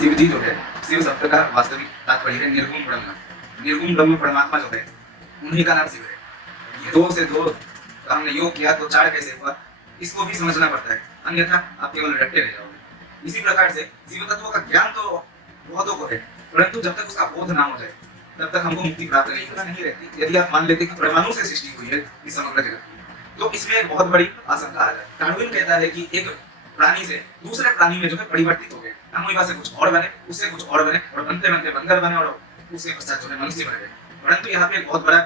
शिव जी जो है, शिव शब्द का वास्तविक तात्पर्य है निर्गुण ब्रह्म। निर्गुण ब्रह्म परमात्मा जो है उन्हीं का नाम शिव है। ये 2 से 2 का हमने योग किया तो 4 कैसे हुआ, इसको भी समझना पड़ता है, अन्यथा आप केवल रटते रह जाओगे। इसी प्रकार से शिव तत्व का ज्ञान तो बहुतों को है, परंतु जब तक उसका बोध ना हो जाए तब तक हमको मुक्ति प्राप्त नहीं रहती। यदि आप मान लेते कि परमाणु से सृष्टि हुई है इस समग्र जगत की, तो इसमें एक बहुत बड़ी आशंका आ जाए। डार्विन कहता है कि एक प्राणी से दूसरे प्राणी में जो है परिवर्तित हो गए, अमोइबा से कुछ और बने, उससे कुछ और बने, और बनते बनते बंदर बने, और उसके पश्चात जो है मनुष्य बन गए। परंतु यहाँ पे एक बहुत बड़ा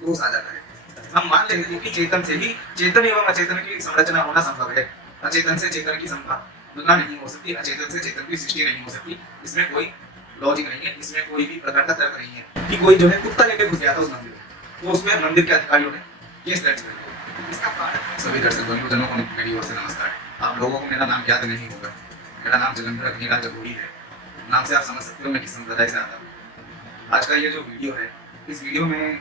दोष आ जाता है। हम मान लेते हैं कि चेतन से ही चेतन एवं अचेतन की संरचना होना संभव है, अचेतन से चेतन की संभावना नहीं हो सकती, अचेतन से चेतन की सृष्टि नहीं हो सकती। इसमें कोई लॉजिक नहीं है, इसमें कोई भी प्रकार का तर्क नहीं है। कि कोई जो है कुत्ता लेकर घुस गया था उस मंदिर में, तो उसमें मंदिर के अधिकारियों ने केस दर्ज कर दिया। इसका कारण सभी दर्शक बंधुजनों को मेरी ओर से नमस्कार। आप लोगों को मेरा नाम याद नहीं होगा, मेरा नाम जलंधर अग्निराज जगोरी है। नाम से आप समझ सकते हो मैं किस संप्रदाय से आता हूँ। आज का ये जो वीडियो है, इस वीडियो में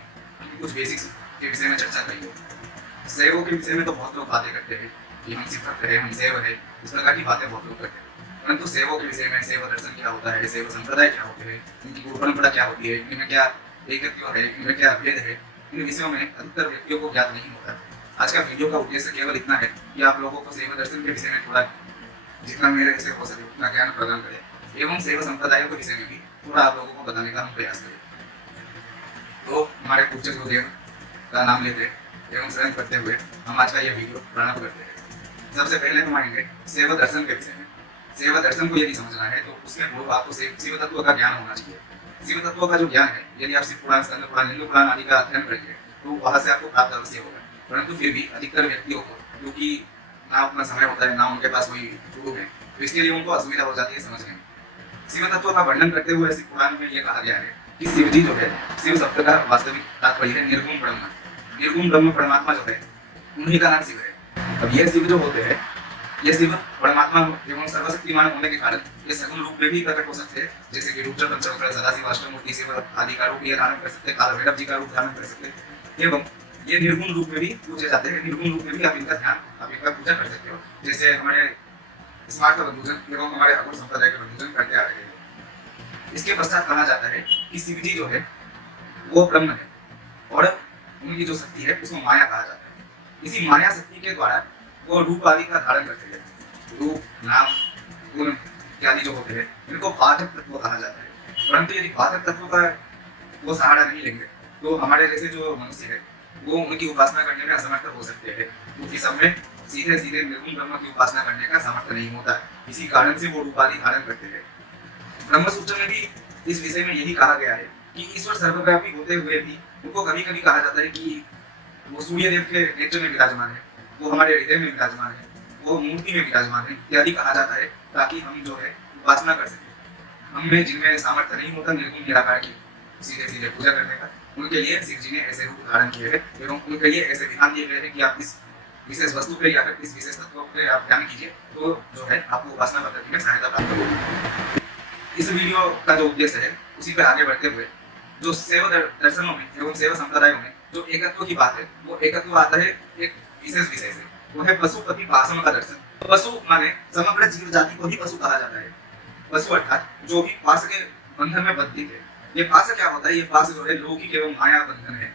कुछ बेसिक्स के विषय में चर्चा करी है। शैवों के विषय में तो बहुत लोग बातें करते हैं कि हम शिव भक्त है, हम शैव है, इस प्रकार की बातें बहुत लोग करते हैं। परंतु शैवों के विषय में शैव दर्शन क्या होता है, शैव संप्रदाय क्या होते हैं, इनकी गुरु परंपरा क्या होती है, इनमें क्या एकत्व है, इनमें क्या भेद है, इन विषयों में अधिकतर व्यक्तियों को ज्ञात नहीं होता। आज का वीडियो का उद्देश्य केवल इतना है कि आप लोगों को शैव दर्शन के विषय में थोड़ा जितना मेरे से हो सके उतना ज्ञान प्रदान करें, एवं शैव संप्रदायों के विषय में भी थोड़ा आप लोगों को बताने का हम प्रयास करें। तो हमारे पूज्य गुरुदेव का नाम लेते एवं शरण करते हुए हम आज का यह वीडियो प्रारंभ करते हैं। सबसे पहले हम आएंगे शैव दर्शन के विषय में। शैव दर्शन को यदि समझना है तो उसमें पूर्व आपको शिव तत्व का ज्ञान होना चाहिए। शिव तत्व का जो ज्ञान है, यदि आप शिव पुराण, स्कंद पुराण, लिंग पुराण आदि का अध्ययन करेंगे तो वहां से आपको प्राप्त अवश्य होगा। परंतु फिर भी अधिकतर व्यक्तियों को, क्योंकि ना उतना समय होता है, ना उनके पास कोई गुरु है, तो इसके लिए उनको असुविधा हो जाती है समझने में। शिव तत्व का वर्णन करते हुए शिव पुराण में यह कहा गया है कि शिव जी जो है, शिव शब्द का वास्तविक तात्पर्य है निर्गुण ब्रह्म। निर्गुण ब्रह्म परमात्मा जो है उन्हीं का नाम शिव है। अब यह शिव जो होते हैं, ये शिव परमात्मा एवं सर्वशक्तिमान होने के कारण ये सगुण रूप में भी प्रकट हो सकते हैं, जैसे कि रुद्र पंचवक्र सदाशिव अष्टमूर्ति शिव आदि का रूप ये धारण कर सकते हैं, काल भैरव जी का रूप धारण कर सकते हैं। एवं ये निर्गुण रूप में भी पूजे जाते हैं। निर्गुण रूप में भी आप इनका ध्यान, आप इनका पूजा कर सकते हो, जैसे हमारे स्मार्ट बंधुजन एवं हमारे अगुण संप्रदाय के बंधुजन करते आ रहे हैं। इसके पश्चात कहा जाता है कि शिव जी जो है वो ब्रह्म है, और उनकी जो शक्ति है उसको माया कहा जाता है। इसी माया शक्ति के द्वारा वो रूप आदि का धारण करते हैं। रूप, नाम, गुण इत्यादि जो होते हैं इनको बाधक तत्व कहा जाता है। परंतु यदि बाधक तत्व का वो सहारा नहीं लेंगे तो हमारे जैसे जो मनुष्य है वो उनकी उपासना करने में असमर्थ हो सकते हैं, क्योंकि सब में सीधे सीधे निर्गुण ब्रह्म की उपासना करने का सामर्थ्य नहीं होता। इसी कारण से वो रूप आदि धारण करते हैं। ब्रह्म सूत्र में भी इस विषय में यही कहा गया है कि ईश्वर सर्वव्यापी होते हुए भी उनको कभी कभी कहा जाता है कि वो सूर्य देव के नेत्र में विराजमान है, वो हमारे हृदय में विराजमान है, वो मूर्ति में विराजमान है इत्यादि कहा जाता है, ताकि हम जो है उपासना कर सकें। हमें जिनमें सामर्थ्य नहीं होता निर्गुण निराकार की सीधे सीधे पूजा करने का, उनके लिए शिव जी ने ऐसे रूप धारण किए हैं एवं उनके लिए ऐसे विधान दिए गए हैं कि आप इस विशेष वस्तु पे या फिर इस विशेष तत्व पे आप ध्यान कीजिए तो जो है आपको उपासना पद्धति में सहायता प्राप्त होगी। इस वीडियो का जो उद्देश्य है उसी पर आगे बढ़ते हुए जो शैव दर्शनों में एवं शैव संप्रदायों में जो एकत्व की बात है, वो एकत्व आता है एक विशेष विषय से, वो है पशुपति पासम का दर्शन। पशु माने समग्र जीव जाति को ही पशु कहा जाता है। पशु अर्थात जो भी पास के बंधन में बंधित है। ये पास क्या होता है? ये पास जो है लौकिक एवं माया बंधन है।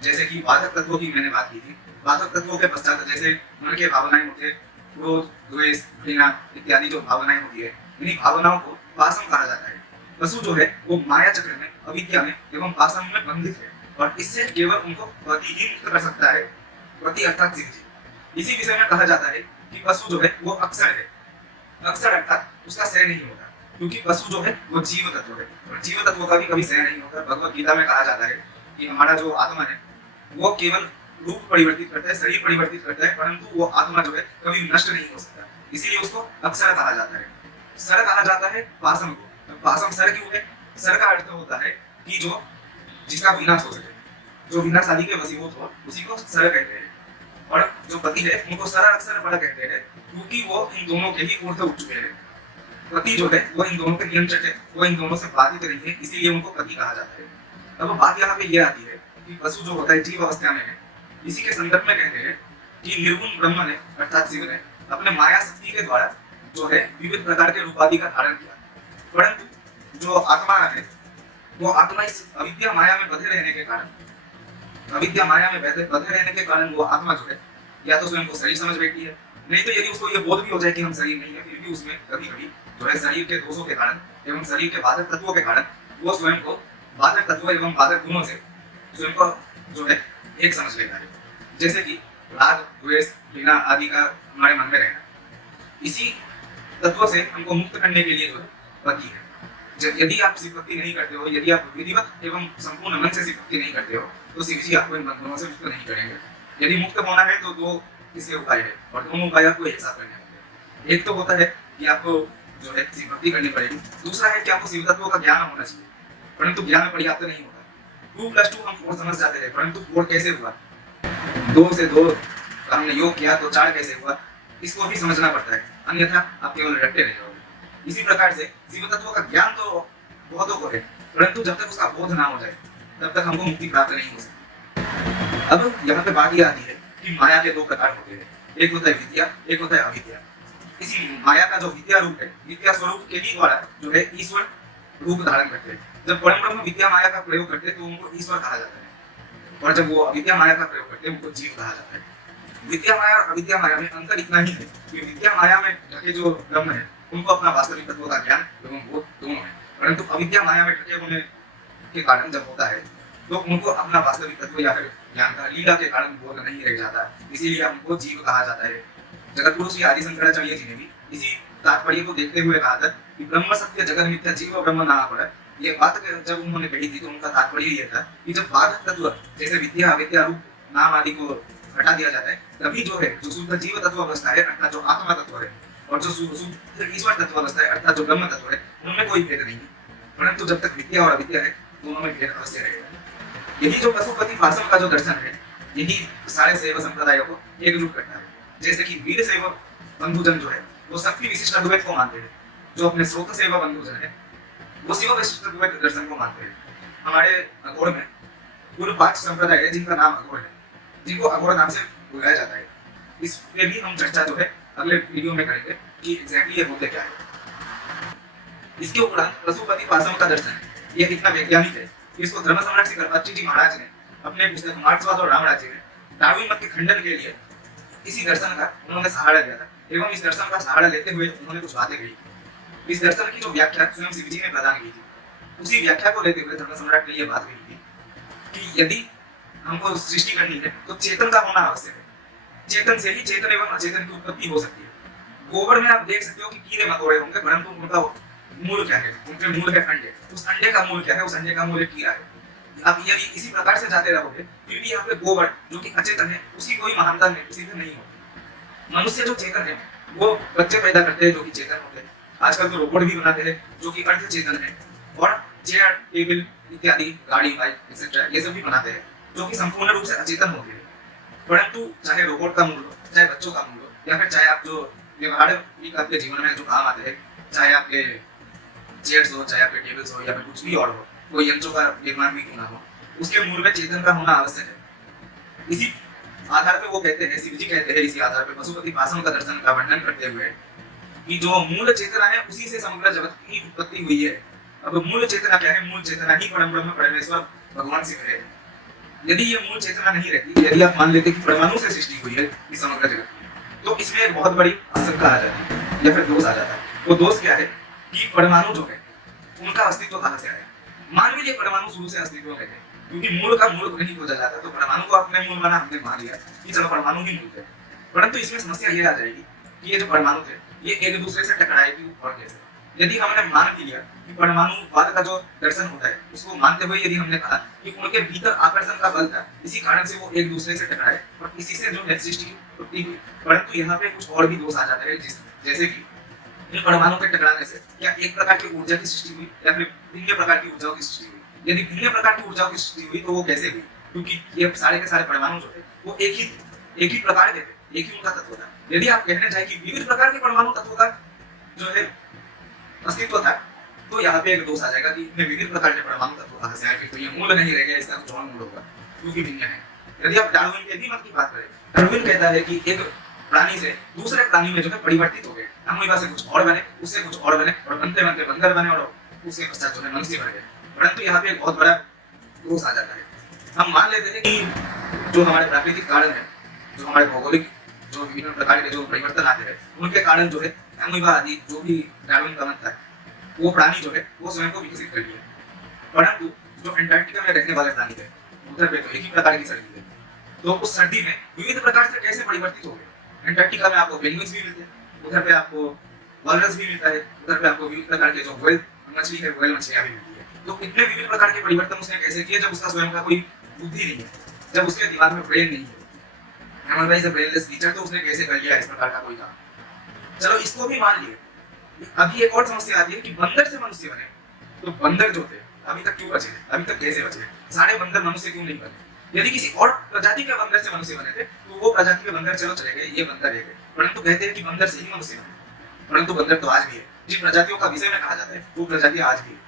जैसे कि बाधक तत्वों की मैंने बात की थी। बाधक तत्वों के पश्चात जैसे मन के भावनाएं होते हैं, क्रोध, द्वेष, घृणा इत्यादि जो भावनाएं होती है, इन्हीं भावनाओं को पासम कहा जाता है। पशु जो है वो माया चक्र में, अविद्या में एवं पासम में बंधित है, और इससे केवल उनको प्रतिहीन कर सकता है प्रति अर्थात शिव जी। इसी विषय में कहा जाता है कि पशु जो है वो अक्षर है। अक्षर अर्थात उसका क्षय नहीं होता, क्योंकि पशु जो है वो जीव तत्व है, और जीव तत्व का भी कभी क्षय नहीं होता। भगवत गीता में कहा जाता है कि हमारा जो आत्मा है वो केवल रूप परिवर्तित करता है, शरीर परिवर्तित करता है, परंतु वो आत्मा जो है कभी नष्ट नहीं हो सकता। इसीलिए उसको अक्षर कहा जाता है। सर कहा जाता है पासम को। पासम सर क्यों है? सर का अर्थ होता है कि जो जिसका विनाश हो सके, जो विनाश आदि के वशीभूत हो, उसी को सर कहते हैं। और जो पति है उनको सर अक्षर बड़ा कहते हैं, क्योंकि वो इन दोनों के ही ऊर्ध्व उठ चुके हैं। पति जो है वो इन दोनों के नियंत्रक है, वो इन दोनों से बाधित नहीं है, इसीलिए उनको पति कहा जाता है। अब बात यहाँ पे ये आती है कि पशु जो होता है जीव अवस्था में है, इसी के संदर्भ में कहते हैं कि निर्गुण ब्रह्म ने अर्थात शिव ने अपने माया शक्ति के द्वारा जो है विविध प्रकार के रूपादि का धारण किया। जो आत्मा है वो आत्मा इस अविद्या माया में बंधे रहने के कारण, अविद्या माया में बंधे रहने के कारण वो आत्मा जो है या तो स्वयं को शरीर समझ बैठी है, नहीं तो यदि उसको ये बोध भी हो जाए कि हम शरीर नहीं है, फिर भी उसमें कभी कभी जो है शरीर के दोषों के कारण एवं शरीर के बाधक तत्वों के कारण वो स्वयं को बाधक तत्व एवं बाधक गुणों से स्वयं को जो है एक समझ लेता है। जैसे कि राग, द्वेष, घृणा आदि का हमारे मन में रहना, इसी तत्वों से हमको मुक्त करने के लिए जो है पति है। यदि आप शिव भक्ति नहीं करते हो, यदि आप विधिवत एवं संपूर्ण मन से शिव भक्ति नहीं करते हो, तो शिव जी आपको इन बंधनों से मुक्त नहीं करेंगे। यदि मुक्त होना है तो दो इसके उपाय है और दोनों उपाय आपको एक साथ करने होंगे। एक तो होता है कि आपको जो है शिव भक्ति करनी पड़ेगी, दूसरा है कि आपको शिव तत्वों का ज्ञान होना चाहिए, परंतु ज्ञान पर्याप्त नहीं होता। 2+2 हम 4 समझ जाते हैं, परंतु 4 कैसे हुआ, 2 से 2 हमने योग किया तो 4 कैसे हुआ, इसको भी समझना पड़ता है, अन्यथा आप केवल रटते रह जाओगे। इसी प्रकार से शिव तत्वों का ज्ञान तो बहुतों को है, परंतु जब तक उसका बोध ना हो जाए तब तक हमको मुक्ति प्राप्त नहीं हो सकती। अब यहाँ पे बात यह आती है कि माया के 2 प्रकार होते हैं, एक होता है विद्या, एक होता है अविद्या। इसी माया का जो विद्या रूप है, विद्या स्वरूप के ही द्वारा जो है ईश्वर रूप धारण करते हैं। जब परम ब्रह्म विद्या माया का प्रयोग करते हैं तो उनको ईश्वर कहा जाता है, और जब वो अविद्या माया का प्रयोग करते हैं उनको जीव कहा जाता है। विद्या माया और अविद्या माया में अंतर इतना ही है कि विद्या माया में ढके जो ब्रह्म है उनको अपना वास्तविक तत्व का ज्ञान एवं बोध दोनों है, परंतु अविद्या माया में ढके होने के कारण जब होता है तो उनको अपना वास्तविक तत्व या फिर ज्ञान का लीला के कारण बोध नहीं रह जाता, इसीलिए उनको जीव कहा जाता है। जगत गुरु श्री आदि शंकराचार्य जी ने भी इसी तात्पर्य को देखते हुए कहा था कि ब्रह्म सत्य जगत मिथ्या जीव ब्रह्म ना पड़ा। ये बात जब उन्होंने कही थी तो उनका तात्पर्य ये था कि जब बाधक तत्व जैसे विद्या अविद्या रूप नाम आदि को हटा दिया जाता है, तभी जो है जो शुद्ध जीव तत्व अवस्था है अर्थात जो आत्मा तत्व है और जो शुद्ध ईश्वर तत्व अवस्था है अर्थात जो ब्रह्म तत्व है, उनमें कोई भेद नहीं है। परंतु जब तक विद्या और अविद्या है दोनों में भेद अवश्य रहेगा। यही जो पशुपति पासम का जो दर्शन है, यही सारे शैव संप्रदायों को एकजुट करता है। जैसे कि वीर शैव बंधुजन जो है वो शक्ति विशिष्ट अद्वैत को मानते हैं, जो अपने स्रोत शैव बंधुजन है वो शिव विशिष्ट अद्वैत दर्शन को मानते हैं। हमारे अघोर में कुल 5 संप्रदाय है जिनका नाम अघोर है, जिनको अघोर नाम से बुलाया जाता है। इस पे भी हम चर्चा जो है अगले वीडियो में करेंगे कि एग्जैक्टली ये होते क्या है। इसके उपरांत पशुपति पासम का दर्शन ये इतना वैज्ञानिक है कि इसको धर्म सम्राट श्री गर्भाची जी महाराज ने अपने पुस्तक मार्क्सवाद और रामराज्य में डार्विन मत के खंडन के लिए इसी दर्शन का उन्होंने सहारा लिया था एवं इस दर्शन का सहारा लेते हुए उन्होंने कुछ बातें कही। इस दर्शन की जो व्याख्या स्वयं शिव जी ने प्रदान की थी, उसी व्याख्या को लेते हुए धर्म सम्राट ने यह बात कही थी कि यदि हमको सृष्टि करनी है तो चेतन का होना आवश्यक है, चेतन से ही चेतन एवं अचेतन की उत्पत्ति हो सकती है। गोबर में आप देख सकते हो कि कीड़े मकोड़े होंगे, परंतु उनका मूल क्या है, उनके मूल है अंडे, उस अंडे का मूल क्या है, उस अंडे का मूल कीड़ा है। अब यदि इसी प्रकार से जाते रहोगे फिर भी यहाँ पे गोबर जो कि अचेतन है उसकी कोई महानता नहीं किसी से नहीं होती। मनुष्य जो चेतन है वो बच्चे पैदा करते हैं जो कि चेतन होते हैं, आजकल तो रोबोट भी बनाते हैं जो कि अर्ध चेतन है, और चेयर टेबल इत्यादि गाड़ी बाइक एक्सेट्रा ये सब भी बनाते हैं जो कि संपूर्ण रूप से अचेतन होते हैं। परंतु चाहे रोबोट का मूल हो, चाहे बच्चों का मूल हो, या फिर चाहे आप जो व्यवहारिक आपके जीवन में जो काम आते हैं, चाहे आपके चेयर्स हो, चाहे आपके टेबल्स हो या फिर कुछ भी और हो, कोई यंत्रों का निर्माण भी क्यों ना हो, उसके मूल में चेतन का होना आवश्यक है। इसी आधार पे वो कहते हैं, शिव जी कहते हैं इसी आधार पे पशुपति पासम का दर्शन का वर्णन करते हुए कि जो मूल चेतना है उसी से समग्र जगत की उत्पत्ति हुई है। अब मूल चेतना क्या है? मूल चेतना ही परम ब्रह्म परमेश्वर भगवान शिव है। यदि ये मूल चेतना नहीं रहती, यदि आप मान लेते कि परमाणु से सृष्टि हुई है इस समग्र जगत की, तो इसमें एक बहुत बड़ी आशंका आ जाती है या फिर दोष आ जाता है। वो दोष क्या है कि परमाणु जो है उनका अस्तित्व कहां से आया? मान लीजिए परमाणु शुरू से अस्तित्व में है, क्योंकि मूल का मूल नहीं खोजा जाता, तो परमाणु को अपने मूल माना, हमने मान लिया कि चलो परमाणु ही मूल है। परंतु इसमें समस्या ये आ जाएगी कि ये जो परमाणु थे ये एक दूसरे से टकराएगी और कैसे? यदि हमने मान लिया कि परमाणुवाद का जो दर्शन होता है उसको मानते हुए यदि हमने कहा कि उनके भीतर आकर्षण का बल था, इसी कारण से वो एक दूसरे से टकराए और इसी से जो है सृष्टि की उत्पत्ति हुई। परंतु यहाँ पे कुछ और भी दोष आ जाते हैं, जैसे कि इन परमाणु के टकराने से क्या एक प्रकार की ऊर्जा की सृष्टि हुई या फिर भिन्न प्रकार की ऊर्जाओं की सृष्टि हुई? यदि भिन्न प्रकार की ऊर्जाओं की सृष्टि हुई तो वो कैसे हुई? क्योंकि ये सारे के सारे परमाणु जो थे वो एक ही प्रकार के थे, एक ही उनका तत्व था। यदि आप कहने जाए कि विविध प्रकार के परमाणु तत्व का जो है अस्तित्व था, तो यहाँ पे एक दोष आ जाएगा कि इतने विविध प्रकार के परमाणु तत्व कहां से आए? फिर तो ये मूल नहीं रह गया, इसका कुछ और मूल होगा क्योंकि भिन्न है। यदि आप डार्विन के भी मत की बात करें, डार्विन कहता है कि एक प्राणी से दूसरे प्राणी में जो है परिवर्तित हो गए, अमीबा से कुछ और बने, उससे कुछ और बने और बनते बनते बंदर बने और उसके पश्चात जो है मनुष्य बन गए। परंतु यहाँ पे एक बहुत बड़ा दोष आ जाता है। हम मान लेते हैं कि जो हमारे प्राकृतिक कारण है, जो हमारे भौगोलिक जो विभिन्न प्रकार के जो परिवर्तन आते हैं, उनके कारण जो है अमीबा आदि जो भी डार्विन का मत था, वो प्राणी जो है वो स्वयं को विकसित कर लिया। परंतु जो अंटार्कटिका में रहने वाले प्राणी थे, उधर पे तो एक ही प्रकार की सर्दी है, तो उस सर्दी में विविध प्रकार से कैसे परिवर्तित हो गए। अंटार्कटिका में आपको पेंगुइन्स भी मिलते हैं, उधर पे आपको वॉलरस भी मिलता है, उधर पे आपको विविध प्रकार के जो व्हेल मछली है, व्हेल मछलियां भी मिलती है। तो इतने विभिन्न प्रकार के परिवर्तन उसने कैसे किए जब उसका स्वयं का कोई बुद्धि नहीं है, जब उसके दिमाग में ब्रेन नहीं है। हमारे भाई से ब्रेनलेस टीचर, तो उसने कैसे कर लिया इस प्रकार का कोई काम। चलो इसको भी मान लिए। अभी एक और समस्या आती है कि बंदर से मनुष्य बने, तो बंदर जो थे अभी तक क्यों बचे, अभी तक कैसे बचे, सारे बंदर मनुष्य क्यों नहीं बने। यदि किसी और प्रजाति के बंदर से मनुष्य बने थे तो वो प्रजाति के बंदर चलो चले गए, ये बंदर रह गए, परंतु कहते हैं कि बंदर से ही मनुष्य बने। परंतु बंदर तो आज भी है, जिन प्रजातियों का विषय में कहा जाता है वो प्रजाति आज भी है।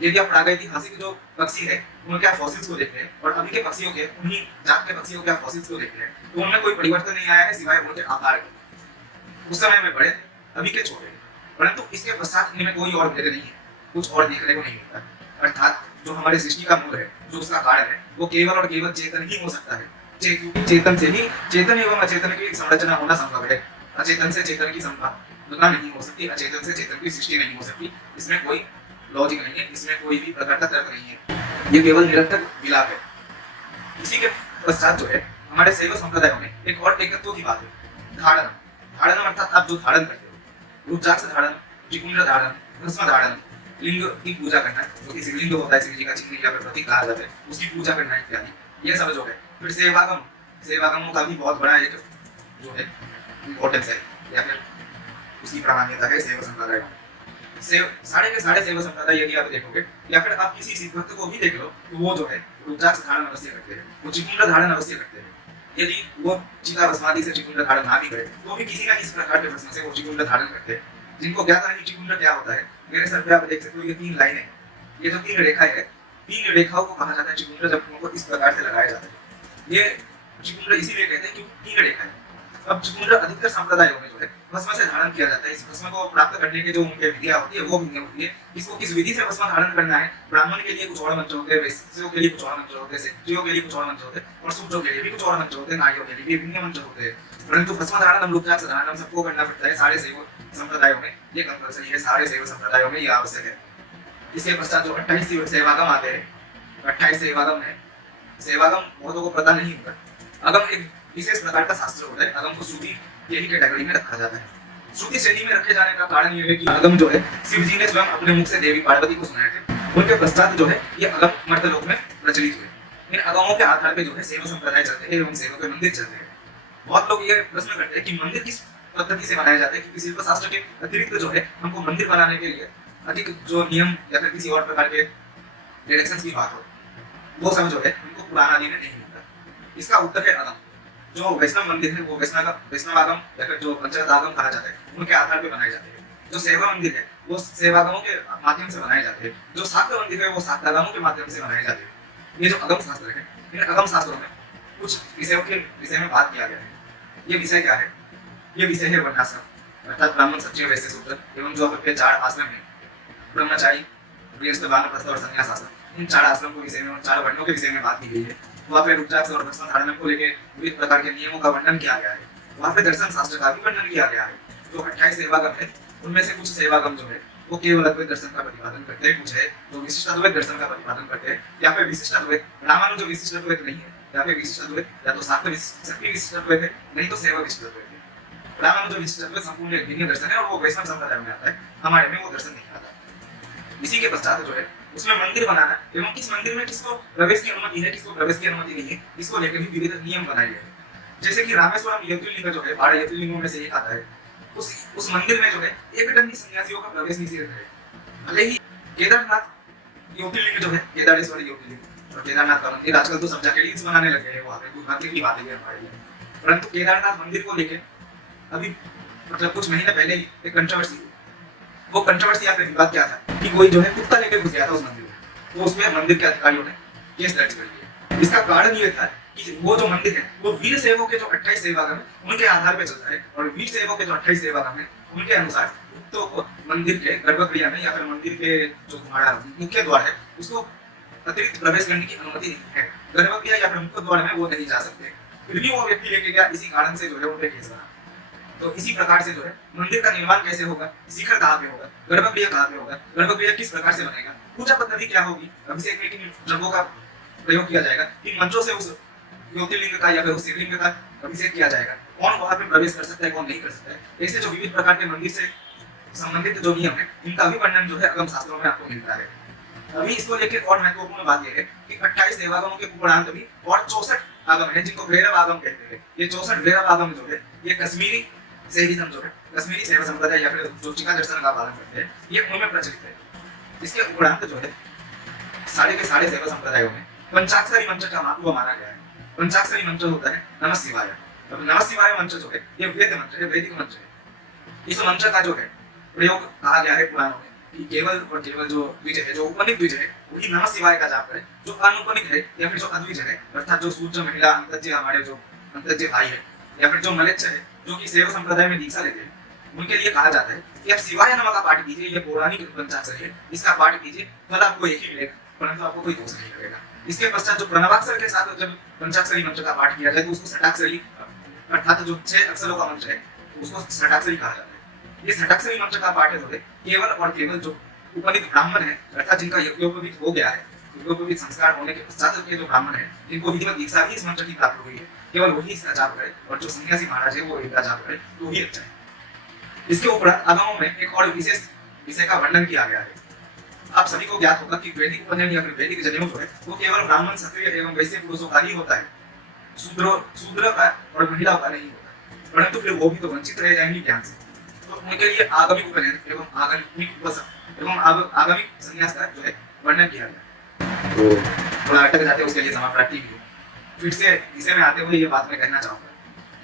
यदि आप प्रागैतिहासिक जो पक्षी है उनके आप फॉसिल्स को देखते हैं और अभी के पक्षियों के, उन्हीं जात के पक्षियों के आप फॉसिल्स को देखते हैं, तो उनमें कोई परिवर्तन नहीं आया है सिवाय उनके आकार के। उस समय में बड़े थे, अभी के छोटे, परंतु इसके पश्चात इनमें कोई और भेद नहीं है, कुछ और देखने को नहीं मिलता। अर्थात जो हमारे सृष्टि का मूल है, जो उसका कारण है, वो केवल और केवल चेतन ही हो सकता है। चेतन से ही चेतन एवं अचेतन की संरचना होना संभव है। अचेतन से चेतन की संभावना नहीं हो सकती, अचेतन से चेतन की सृष्टि नहीं हो सकती। इसमें कोई लॉजिक नहीं है, इसमें कोई भी प्रकार का तर्क नहीं है, ये केवल निरर्थक विलाप है। इसी के पश्चात जो है हमारे शैव संप्रदायों में एक और एकत्व की बात है, धारण। धारण अर्थात आप जो धारण करते हो, रुद्राक्ष धारण, त्रिपुंड धारण, भस्म धारण, लिंग की पूजा करना, जो कि शिवलिंग होता है, शिव जी का चिन्ह या प्रतीक कहा जाता है, उसकी पूजा करना इत्यादि, ये सब जो है। फिर सेवागम, सेवागमों का भी बहुत बड़ा एक जो है इम्पोर्टेंस है या फिर उसकी प्रामाण्यता है शैव संप्रदाय में। साढ़े के साढ़े शैव संप्रदाय यदि आप देखोगे या फिर आप किसी सिद्ध भक्त को भी देख लो तो वो जो है रुद्राक्ष धारण अवश्य करते हैं, वो त्रिपुंड धारण अवश्य करते हैं। यदि वो चिता भस्मादि से त्रिपुंड धारण ना भी करे तो भी किसी ना किसी प्रकार के भस्म से वो त्रिपुंड धारण करते हैं। जिनको ज्ञात नहीं त्रिपुंड क्या होता है, मेरे सर पे आप देख सकते हो ये 3 लाइनें हैं, ये जो 3 रेखाएं है, 3 रेखाओं को कहा जाता है त्रिपुंड, जब उनको इस प्रकार से लगाया जाता है। ये त्रिपुंड इसीलिए कहते हैं क्योंकि 3 रेखाएं। अब त्रिपुंड अधिकतर संप्रदायों में जो है भस्म से धारण किया जाता है। इस भस्म को प्राप्त करने के जो उनके विधिया होती है वो भिन्न होती है। इसको किस विधि से भस्म धारण करना है, ब्राह्मण के लिए कुछ और मंत्र होते हैं, वैश्यों के लिए कुछ और मंत्र होते हैं, क्षत्रियों के लिए कुछ और मंत्र होते हैं और शूद्रों के लिए भी कुछ और मंत्र होते हैं, नारियों के लिए भी भिन्न मंत्र होते हैं। परंतु भस्म धारण हम रुद्राक्ष धारण हम सबको करना पड़ता है। सारे शैव संप्रदायों में ये कंपल्सरी है, सारे शैव संप्रदायों में ये आवश्यक है। इसके पश्चात जो 28 सेवागम आते हैं, 28 सेवागम है। सेवागम बहुतों को पता नहीं होता। अगम एक विशेष प्रकार का शास्त्र होता है, अगम को श्रुति यही कैटेगरी में रखा जाता है। श्रुति श्रेणी में रखे जाने का कारण ये है कि अगम जो है शिव जी ने स्वयं अपने मुख से देवी पार्वती को सुनाए थे। उनके पश्चात जो है ये अगम मर्तलोक में प्रचलित हुए। इन अगमों के आधार पे जो है शैव संप्रदाय चलते हैं एवं शैव के मंदिर चलते हैं। बहुत लोग ये प्रश्न करते हैं कि मंदिर किस पद्धति से बनाए जाते हैं, क्योंकि शिल्प शास्त्र के अतिरिक्त जो है हमको मंदिर बनाने के लिए अधिक जो नियम या फिर किसी और प्रकार के डायरेक्शंस की बात हो, वो सब जो है हमको पुराण आदि में नहीं मिलता। इसका उत्तर है अगम। जो वैष्णव मंदिर है वो वैष्णव आगम या फिर जो पंचायत आगम कहा जाता है उनके आधार पे बनाए जाते हैं। जो सेवा मंदिर है वो सेवागमों के माध्यम से बनाए जाते हैं। जो शाक्त मंदिर है वो शाक्तागमों के माध्यम से बनाए जाते हैं। ये जो अगम शास्त्र है, इन अगम शास्त्रों में कुछ विषयों के विषय में बात किया गया है। ये विषय क्या है? ये विषय है वर्णाश्रम, अर्थात ब्राह्मण, क्षत्रिय, वैश्य, शूद्र एवं जो आपके 4 आश्रम है, ब्रह्मचारी, गृहस्थ, वानप्रस्थ और संन्यास आश्रम, इन 4 आश्रम के विषय में और 4 वर्णों के विषय में बात की गई है। वहाँ पे रुद्राक्ष और भस्म धारण को लेकर विविध प्रकार के नियमों का वर्णन किया गया है। वहाँ पे दर्शन शास्त्र का भी वर्णन किया गया है। जो 28 सेवागम है उनमें से कुछ सेवागम जो है वो केवल अद्वैत दर्शन का प्रतिपादन करते हैं, कुछ है जो विशिष्ट अद्वैत दर्शन का प्रतिपादन करते हैं, या फिर विशिष्ट अद्वैत रामानुज जो विशिष्ट अद्वैत नहीं है, या फिर विशिष्ट अद्वैत या तो शाक्त विशिष्ट अद्वैत है, नहीं तो सेवा विशिष्ट अद्वैत है। रामानुज जो विशिष्ट अद्वैत संपूर्ण भिन्न दर्शन है और वो वैष्णव संप्रदाय में आता है, हमारे में वो दर्शन नहीं आता। इसी के पश्चात जो है उसमें मंदिर बनाना एवं किस मंदिर में किसको प्रवेश की अनुमति है, किसको प्रवेश की अनुमति नहीं है, इसको लेकर भी विविध नियम बनाए गए। जैसे कि रामेश्वरम ज्योतिर्लिंग जो है 12 ज्योतिर्लिंगों में से एक आता है। उस मंदिर में जो है एक टन सन्यासियों का प्रवेश निषेध है। भले ही केदारनाथ ज्योतिर्लिंग जो है, केदारेश्वर ज्योतिर्लिंग और केदारनाथ का मंदिर आजकल तो सब जाके रील्स बनाने लगे हैं, वहां पे कुछ बातें की बातें हमारे लिए, परंतु केदारनाथ मंदिर को लेकर अभी मतलब कुछ महीने पहले ही एक कंट्रोवर्सी, वो कंट्रोवर्सी या फिर विवाद क्या था कि कोई जो है कुत्ता लेकर घुस गया था उस मंदिर में, तो उसमें मंदिर के अधिकारियों ने केस दर्ज कर लिया। इसका कारण ये था कि वो जो मंदिर है वो वीर सेवकों के जो 28 सेवागम है उनके आधार पे चलता है, और वीर सेवकों के जो 28 सेवागम है उनके अनुसार तो मंदिर के गर्भगृह में या फिर मंदिर के जो तुम्हारा मुख्य द्वार है उसको अतिरिक्त प्रवेश करने की अनुमति नहीं है। गर्भगृह या फिर मुख्य द्वार में वो नहीं जा सकते, फिर भी वो व्यक्ति लेके गया, इसी कारण से जो है उनपे केस बना। तो इसी प्रकार से जो है मंदिर का निर्माण कैसे होगा, शिखर कहाँ पे होगा, गर्भगृह कहाँ पे होगा, गर्भगृह किस प्रकार से बनेगा, पूजा पद्धति क्या होगी, अभिषेक में किन द्रव्यों का प्रयोग किया जाएगा, किन मंचों से उस ज्योतिर्लिंग का या फिर उस शिवलिंग का अभिषेक किया जाएगा, कौन वहां पे प्रवेश कर सकता है, कौन नहीं कर सकता है, ऐसे जो विविध प्रकार के मंदिर से संबंधित जो नियम है इनका भी वर्णन जो है अगम शास्त्रों में आपको मिलता है। अभी इसको लेकर और महत्वपूर्ण बात यह है कि 28 देवागमों के उपरांत भी और 64 आगम है जिनको भैरव आगम कहते हैं। ये 64 भैरव आगम जो है ये कश्मीरी शैविज्म जो है, कश्मीरी शैव संप्रदाय या फिर जो चिका दर्शन का पालन करते हैं, ये उनमें प्रचलित है। इसके उपरांत जो है सारे के सारे शैव संप्रदायों में पंचाक्षरी मंत्र का महत्व माना गया है। पंचाक्षरी मंत्र होता है नमः शिवाय। अब नमः शिवाय मंत्र जो है ये वेद मंत्र है, वैदिक मंत्र है। इस मंत्र का जो है प्रयोग कहा गया है पुराणों में कि केवल और केवल जो द्विज है, जो उपनित द्विज है, वही नमः शिवाय का जाप करे। जो अनुपनित है या फिर जो अद्विज है, अर्थात जो सूर्य महिला अंतज्य हमारे जो अंतज्य भाई है या फिर जो मलेच्छ है जो कि शैव संप्रदाय में दीक्षा लेते हैं, उनके लिए कहा जाता है कि आप शिवाय नमः का पाठ कीजिए। ये पौराणिक पंचाक्षरी है, इसका पाठ कीजिए, फल आपको एक ही मिलेगा, परंतु आपको कोई दोष नहीं लगेगा। इसके पश्चात जो प्रणवाक्षर के साथ जब पंचाक्षरी मंत्र का पाठ किया जाए तो उसको षटाक्षरी अर्थात जो 6 अक्षरों का मंत्र है उसको षटाक्षरी कहा जाता है। ये षटाक्षरी मंत्र का पाठ है केवल और केवल जो उपनित ब्राह्मण है अर्थात जिनका यज्ञोपवीत हो गया है, यज्ञोपवीत संस्कार होने के पश्चात के जो ब्राह्मण है जिनको विधिवत दीक्षा ही इस मंत्र की प्राप्त हुई है, केवल वही इसका जाप करे और जो सन्यासी महाराज है वो इनका जाप करे तो ही अच्छा है। इसके उपरांत आगमों में एक और विशेष विषय का वर्णन किया गया है। आप सभी को ज्ञात होगा कि वैदिक उपनयन या फिर वैदिक जनेऊ जो है वो केवल ब्राह्मण, क्षत्रिय एवं वैश्य पुरुषों का ही होता है, शूद्र का और महिलाओं का नहीं होता, परंतु फिर वो भी तो वंचित रह जाएंगे ज्ञान से। तो उनके लिए आगमिक उपनयन एवं आगमिक उपवास एवं आगमिक संन्यास का जो है वर्णन किया गया। तो थोड़ा अटक जाते हैं, उसके लिए क्षमा प्रार्थी भी हो। फिर से विषय में आते हुए ये बात मैं कहना चाहूंगा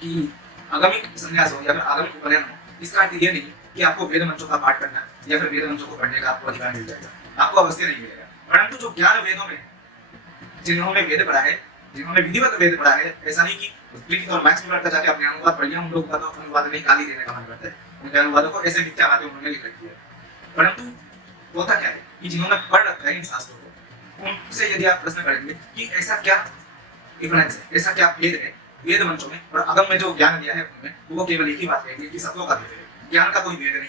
कि आगमिक संन्यास हो या फिर आगमिक उपनयन हो, इसका अर्थ ये नहीं कि आपको वेद मंत्रों का पाठ करना या फिर वेद मंत्रों को पढ़ने का आपको अधिकार मिल जाएगा, आपको अवश्य नहीं मिलेगा। परंतु जो ज्ञान वेदों में जिन्होंने वेद पढ़ा है, जिन्होंने विधिवत वेद पढ़ा है, ऐसा नहीं कि लिखित और मैक्स मिनट का जाके अपने अनुवाद पढ़ लिया, उन लोगों का तो अनुवाद नहीं गाली देने का मन करता है, उनके अनुवादों को ऐसे मिथ्या बातें उन्होंने लिख रखी है। परंतु होता क्या है कि जिन्होंने पढ़ रखा है इन शास्त्रों को, उनसे यदि आप प्रश्न करेंगे कि ऐसा क्या डिफरेंस है, ऐसा क्या भेद है वेद मंत्रों में और आगम में जो ज्ञान दिया है उनमें, तो वो केवल एक ही बात कहेंगे कि सत्यों का भेद है, ज्ञान का कोई भेद नहीं।